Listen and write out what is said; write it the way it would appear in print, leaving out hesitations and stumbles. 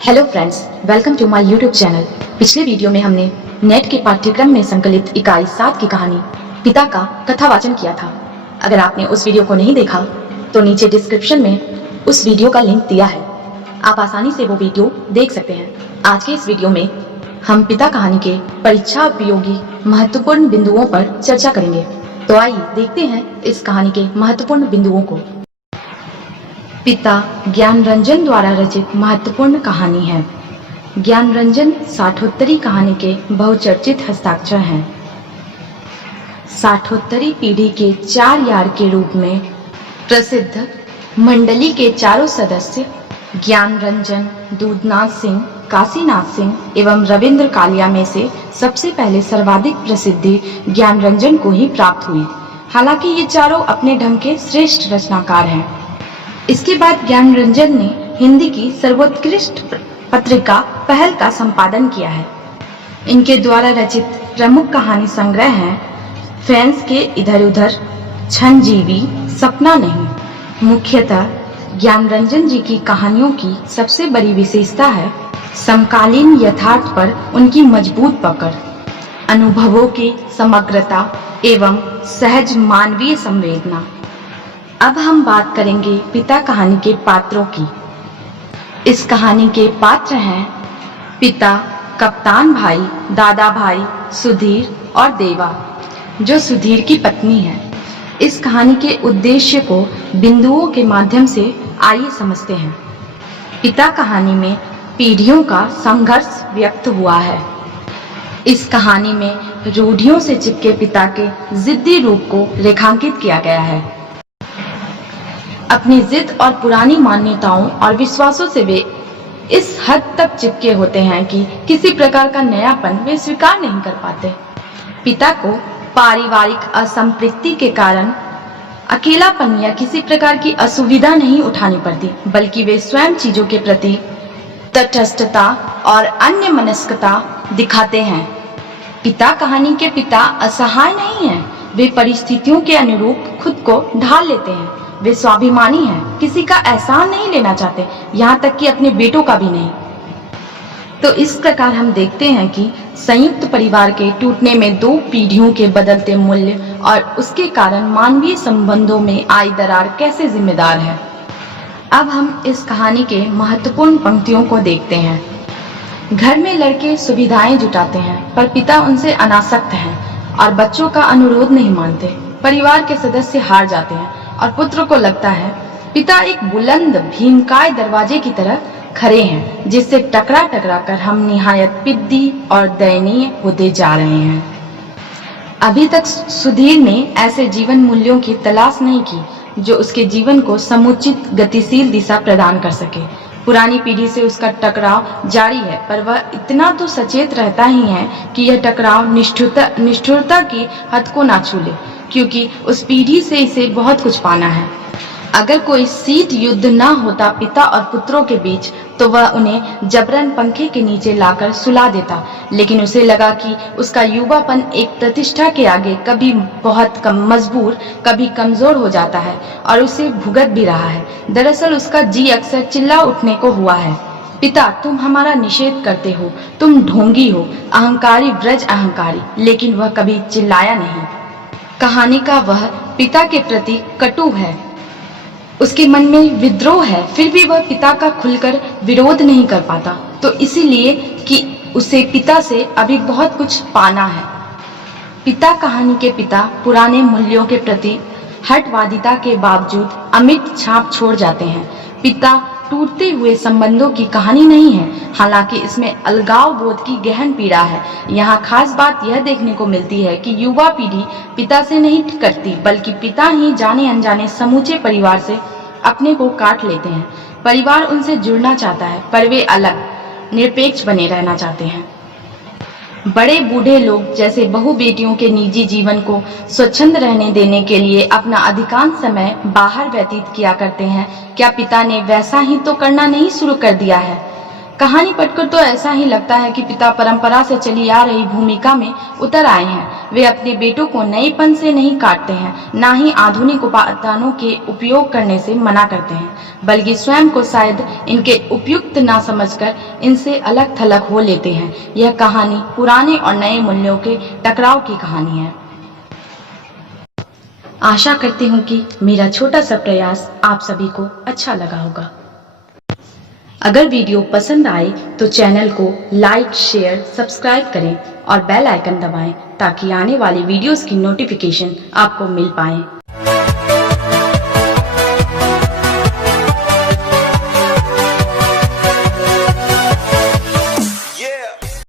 Hello friends, welcome to my YouTube channel. पिछले video में हमने नेट के पाठ्यक्रम में संकलित इकाई 7 की कहानी पिता का कथावाचन किया था। अगर आपने उस वीडियो को नहीं देखा तो नीचे डिस्क्रिप्शन में उस वीडियो का लिंक दिया है, आप आसानी से वो वीडियो देख सकते हैं। आज के इस वीडियो में हम पिता कहानी के परीक्षा उपयोगी महत्वपूर्ण बिंदुओं पर चर्चा करेंगे। तो आइए देखते हैं इस कहानी के महत्वपूर्ण बिंदुओं को। पिता ज्ञानरंजन द्वारा रचित महत्वपूर्ण कहानी है। ज्ञानरंजन साठोत्तरी कहानी के बहुचर्चित हस्ताक्षर हैं। साठोत्तरी पीढ़ी के 4 यार के रूप में प्रसिद्ध मंडली के चारों सदस्य ज्ञानरंजन, दूधनाथ सिंह, काशीनाथ सिंह एवं रविंद्र कालिया में से सबसे पहले सर्वाधिक प्रसिद्धि ज्ञानरंजन को ही प्राप्त हुई। हालांकि ये चारों अपने ढंग के श्रेष्ठ रचनाकार हैं। इसके बाद ज्ञानरंजन ने हिंदी की सर्वोत्कृष्ट पत्रिका पहल का संपादन किया है। इनके द्वारा रचित प्रमुख कहानी संग्रह हैं फैंस के इधर उधर, क्षणजीवी, सपना नहीं। मुख्यतः ज्ञानरंजन जी की कहानियों की सबसे बड़ी विशेषता है समकालीन यथार्थ पर उनकी मजबूत पकड़, अनुभवों की समग्रता एवं सहज मानवीय संवेदना। अब हम बात करेंगे पिता कहानी के पात्रों की। इस कहानी के पात्र हैं पिता, कप्तान भाई, दादा भाई, सुधीर और देवा, जो सुधीर की पत्नी है। इस कहानी के उद्देश्य को बिंदुओं के माध्यम से आइए समझते हैं। पिता कहानी में पीढ़ियों का संघर्ष व्यक्त हुआ है। इस कहानी में रूढ़ियों से चिपके पिता के जिद्दी रूप को रेखांकित किया गया है। अपनी जिद और पुरानी मान्यताओं और विश्वासों से वे इस हद तक चिपके होते हैं कि किसी प्रकार का नयापन वे स्वीकार नहीं कर पाते। पिता को पारिवारिक असंतृप्ति के कारण अकेलापन या किसी प्रकार की असुविधा नहीं उठानी पड़ती, बल्कि वे स्वयं चीजों के प्रति तटस्थता और अन्य मनस्कता दिखाते हैं। पिता कहानी के पिता असहाय नहीं हैं, वे परिस्थितियों के अनुरूप खुद को ढाल लेते हैं। वे स्वाभिमानी हैं, किसी का एहसान नहीं लेना चाहते, यहाँ तक कि अपने बेटों का भी नहीं। तो इस प्रकार हम देखते हैं कि संयुक्त परिवार के टूटने में 2 पीढ़ियों के बदलते मूल्य और उसके कारण मानवीय संबंधों में आई दरार कैसे जिम्मेदार है। अब हम इस कहानी के महत्वपूर्ण पंक्तियों को देखते हैं। घर में लड़के सुविधाएं जुटाते हैं, पर पिता उनसे अनासक्त हैं और बच्चों का अनुरोध नहीं मानते। परिवार के सदस्य हार जाते हैं और पुत्र को लगता है पिता एक बुलंद भीमकाय दरवाजे की तरह खड़े हैं, जिससे टकरा टकरा कर हम निहायत पिद्दी और दयनीय होते जा रहे हैं। अभी तक सुधीर ने ऐसे जीवन मूल्यों की तलाश नहीं की जो उसके जीवन को समुचित गतिशील दिशा प्रदान कर सके। पुरानी पीढ़ी से उसका टकराव जारी है, पर वह इतना तो सचेत रहता ही है कि यह टकराव निष्ठुरता की हद को ना छू ले, क्योंकि उस पीढ़ी से इसे बहुत कुछ पाना है। अगर कोई शीत युद्ध ना होता पिता और पुत्रों के बीच, तो वह उन्हें जबरन पंखे के नीचे लाकर सुला देता, लेकिन उसे लगा कि उसका युवापन एक प्रतिष्ठा के आगे कभी बहुत कम मजबूर, कभी कमजोर हो जाता है और उसे भुगत भी रहा है। दरअसल उसका जी अक्सर चिल्ला उठने को हुआ है, पिता तुम हमारा निषेध करते हो, तुम ढोंगी हो, अहंकारी ब्रज अहंकारी। लेकिन वह कभी चिल्लाया नहीं। कहानी का वह पिता के प्रति कटु है, उसके मन में विद्रोह है, फिर भी वह पिता का खुलकर विरोध नहीं कर पाता, तो इसीलिए कि उसे पिता से अभी बहुत कुछ पाना है। पिता कहानी के पिता पुराने मूल्यों के प्रति हठवादिता के बावजूद अमिट छाप छोड़ जाते हैं। पिता टूटते हुए संबंधों की कहानी नहीं है, हालांकि इसमें अलगाव बोध की गहन पीड़ा है। यहाँ खास बात यह देखने को मिलती है कि युवा पीढ़ी पिता से नहीं करती, बल्कि पिता ही जाने अनजाने समूचे परिवार से अपने को काट लेते हैं। परिवार उनसे जुड़ना चाहता है, पर वे अलग निरपेक्ष बने रहना चाहते हैं। बड़े बूढ़े लोग जैसे बहू बेटियों के निजी जीवन को स्वच्छंद रहने देने के लिए अपना अधिकांश समय बाहर व्यतीत किया करते हैं, क्या पिता ने वैसा ही तो करना नहीं शुरू कर दिया है? कहानी पढ़कर तो ऐसा ही लगता है कि पिता परंपरा से चली आ रही भूमिका में उतर आए हैं। वे अपने बेटों को नएपन से नहीं काटते हैं, ना ही आधुनिक उपादानों के उपयोग करने से मना करते हैं, बल्कि स्वयं को शायद इनके उपयुक्त ना समझकर इनसे अलग थलग हो लेते हैं। यह कहानी पुराने और नए मूल्यों के टकराव की कहानी है। आशा करती हूँ कि मेरा छोटा सा प्रयास आप सभी को अच्छा लगा होगा। अगर वीडियो पसंद आए तो चैनल को लाइक, शेयर, सब्सक्राइब करें और बेल आइकन दबाएं ताकि आने वाली वीडियोस की नोटिफिकेशन आपको मिल पाए।